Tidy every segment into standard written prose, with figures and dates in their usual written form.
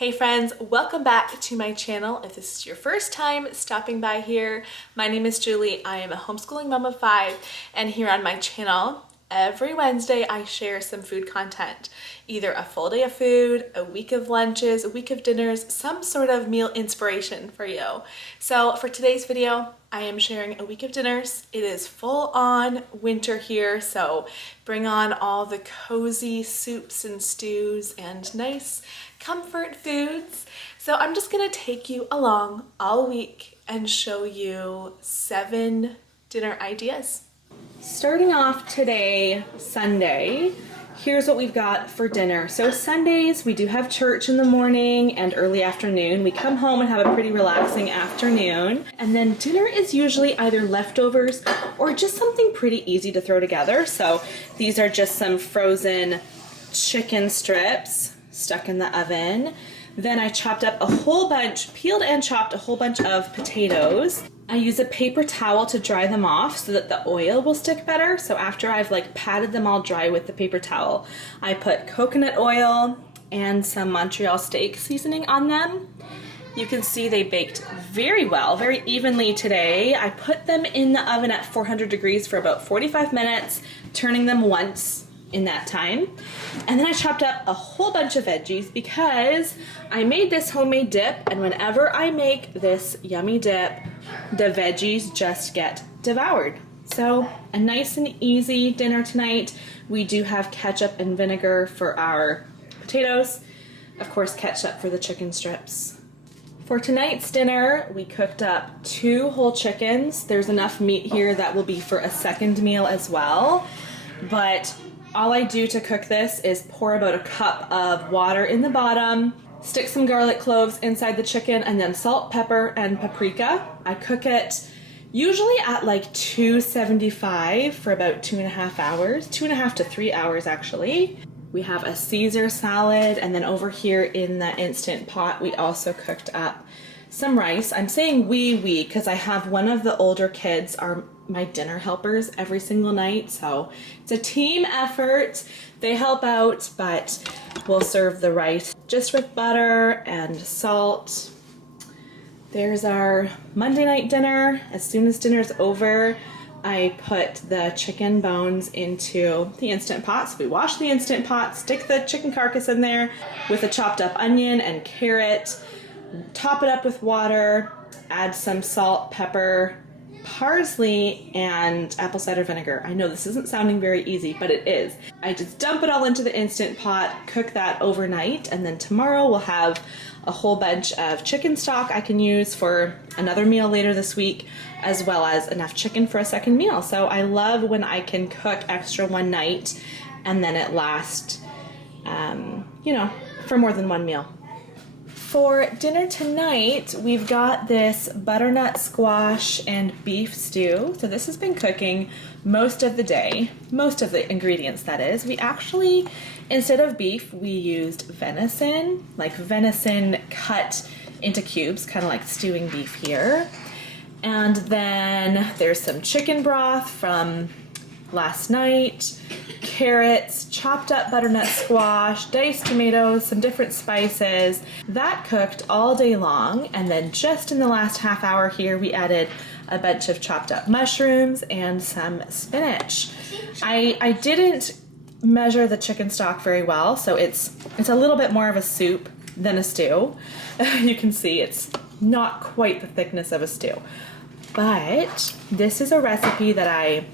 Hey friends, welcome back to my channel. If this is your first time stopping by here, my name is Julie. I am a homeschooling mom of 5, and here on my channel, every Wednesday I share some food content. Either a full day of food, a week of lunches, a week of dinners, some sort of meal inspiration for you. So for today's video, I am sharing a week of dinners. It is full on winter here, so bring on all the cozy soups and stews and nice comfort foods. So I'm just gonna take you along all week and show you 7 dinner ideas. Starting off today, Sunday, here's what we've got for dinner. So Sundays, we do have church in the morning and early afternoon. We come home and have a pretty relaxing afternoon. And then dinner is usually either leftovers or just something pretty easy to throw together. So these are just some frozen chicken strips stuck in the oven. Then I chopped up a whole bunch, peeled and chopped a whole bunch of potatoes. I use a paper towel to dry them off so that the oil will stick better. So after I've patted them all dry with the paper towel, I put coconut oil and some Montreal steak seasoning on them. You can see they baked very well, very evenly today. I put them in the oven at 400 degrees for about 45 minutes, turning them once in that time. And then I chopped up a whole bunch of veggies because I made this homemade dip, and whenever I make this yummy dip, the veggies just get devoured. So a nice and easy dinner tonight. We do have ketchup and vinegar for our potatoes. Of course, ketchup for the chicken strips. For tonight's dinner, we cooked up 2 whole chickens. There's enough meat here that will be for a second meal as well. But all I do to cook this is pour about a cup of water in the bottom, stick some garlic cloves inside the chicken, and then salt, pepper, and paprika. I cook it usually at 275 for about 2.5 hours, 2.5 to 3 hours actually. We have a Caesar salad, and then over here in the Instant Pot, we also cooked up some rice. I'm saying we because I have one of the older kids are my dinner helpers every single night, so it's a team effort. They help out, but we'll serve the rice just with butter and salt. There's our Monday night dinner. As soon as dinner's over, I put the chicken bones into the Instant Pot. So we wash the Instant Pot, stick the chicken carcass in there with a chopped up onion and carrot, top it up with water, add some salt, pepper, parsley, and apple cider vinegar. I know this isn't sounding very easy, but it is. I just dump it all into the Instant Pot, cook that overnight, and then tomorrow we'll have a whole bunch of chicken stock I can use for another meal later this week, as well as enough chicken for a second meal. So I love when I can cook extra one night and then it lasts, for more than one meal. For dinner tonight, we've got this butternut squash and beef stew. So this has been cooking most of the day, most of the ingredients that is. We actually, instead of beef, we used venison, venison cut into cubes, kind of like stewing beef here. And then there's some chicken broth from last night, carrots, chopped up butternut squash, diced tomatoes, some different spices. That cooked all day long, and then just in the last half hour here we added a bunch of chopped up mushrooms and some spinach. I didn't measure the chicken stock very well, so it's a little bit more of a soup than a stew. You can see it's not quite the thickness of a stew. But this is a recipe that I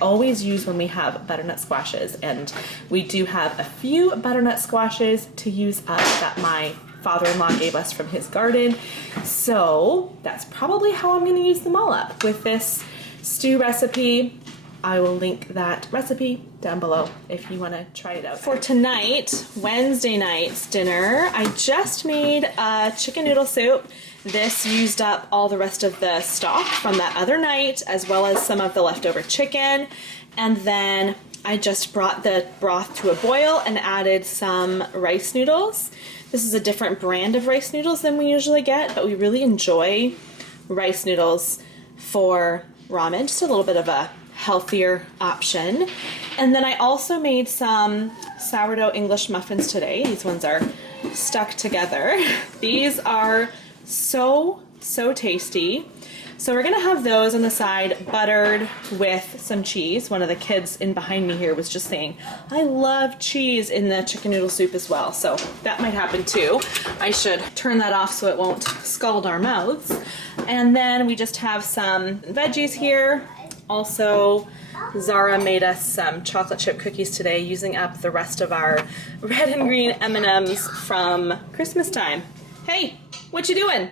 always use when we have butternut squashes, and we do have a few butternut squashes to use up that my father-in-law gave us from his garden. So that's probably how I'm going to use them all up with this stew recipe. I will link that recipe down below if you want to try it out. For tonight, Wednesday night's dinner, I just made a chicken noodle soup. This used up all the rest of the stock from that other night, as well as some of the leftover chicken. And then I just brought the broth to a boil and added some rice noodles. This is a different brand of rice noodles than we usually get, but we really enjoy rice noodles for ramen, just a little bit of a healthier option. And then I also made some sourdough English muffins today. These ones are stuck together. These are so tasty. So we're gonna have those on the side, buttered with some cheese. One of the kids in behind me here was just saying, I love cheese in the chicken noodle soup as well. So that might happen too. I should turn that off so it won't scald our mouths. And then we just have some veggies here. Also, Zara made us some chocolate chip cookies today using up the rest of our red and green M&Ms from Christmas time. Hey, what you doing?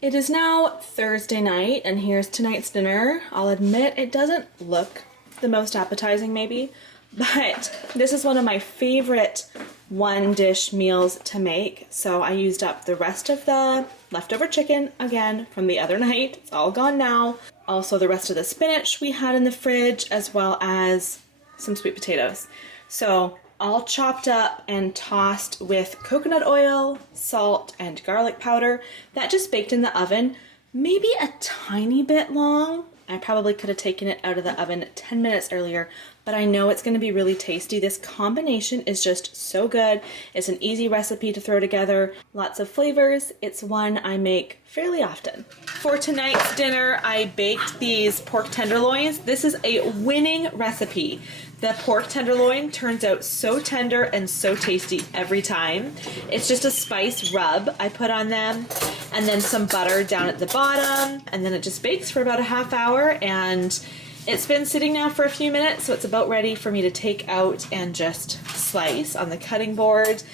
It is now Thursday night, and here's tonight's dinner. I'll admit it doesn't look the most appetizing maybe, but this is one of my favorite one-dish meals to make. So I used up the rest of the leftover chicken again from the other night. It's all gone now. Also the rest of the spinach we had in the fridge, as well as some sweet potatoes. So all chopped up and tossed with coconut oil, salt, and garlic powder. That just baked in the oven, maybe a tiny bit long. I probably could have taken it out of the oven 10 minutes earlier, but I know it's going to be really tasty. This combination is just so good. It's an easy recipe to throw together. Lots of flavors. It's one I make fairly often. For tonight's dinner, I baked these pork tenderloins. This is a winning recipe. The pork tenderloin turns out so tender and so tasty every time. It's just a spice rub I put on them, and then some butter down at the bottom, and then it just bakes for about a half hour, and it's been sitting now for a few minutes, so it's about ready for me to take out and just slice on the cutting board.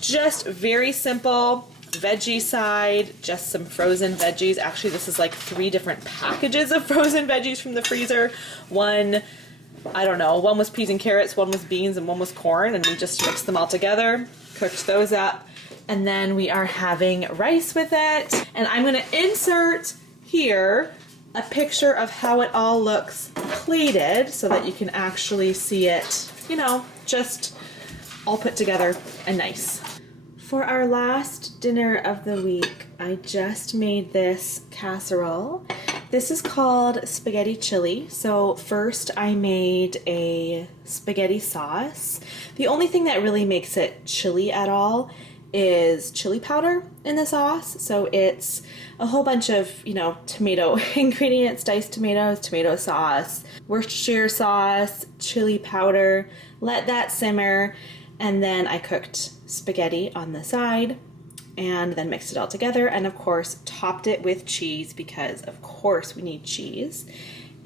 Just very simple. Veggie side, just some frozen veggies. Actually, this is like 3 different packages of frozen veggies from the freezer. One, I don't know, one was peas and carrots, one was beans, and one was corn, and we just mixed them all together, cooked those up, and then we are having rice with it. And I'm gonna insert here a picture of how it all looks plated so that you can actually see it, you know, just all put together and nice. For our last dinner of the week, I just made this casserole. This is called spaghetti chili. So first I made a spaghetti sauce. The only thing that really makes it chili at all is chili powder in the sauce. So it's a whole bunch of, you know, tomato ingredients, diced tomatoes, tomato sauce, Worcestershire sauce, chili powder. Let that simmer, and then I cooked spaghetti on the side and then mixed it all together, and of course topped it with cheese because of course we need cheese.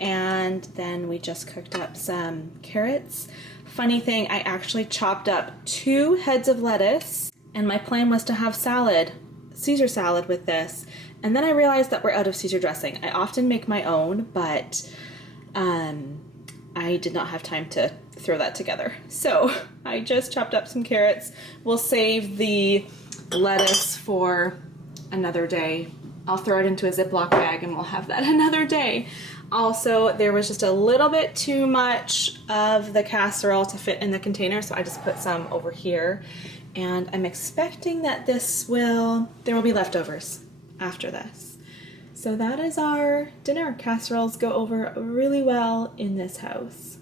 And then we just cooked up some carrots. Funny thing, I actually chopped up 2 heads of lettuce, and my plan was to have salad, Caesar salad with this, and then I realized that we're out of Caesar dressing. I often make my own, but I did not have time to throw that together. So I just chopped up some carrots. We'll save the lettuce for another day. I'll throw it into a Ziploc bag and we'll have that another day. Also, there was just a little bit too much of the casserole to fit in the container, so I just put some over here. And I'm expecting that there will be leftovers after this. So that is our dinner. Casseroles go over really well in this house.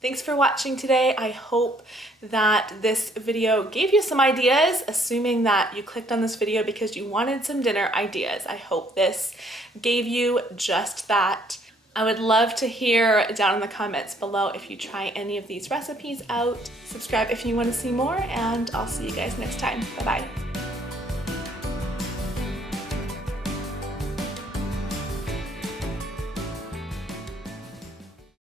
Thanks for watching today. I hope that this video gave you some ideas, assuming that you clicked on this video because you wanted some dinner ideas. I hope this gave you just that. I would love to hear down in the comments below if you try any of these recipes out. Subscribe if you want to see more, and I'll see you guys next time. Bye-bye.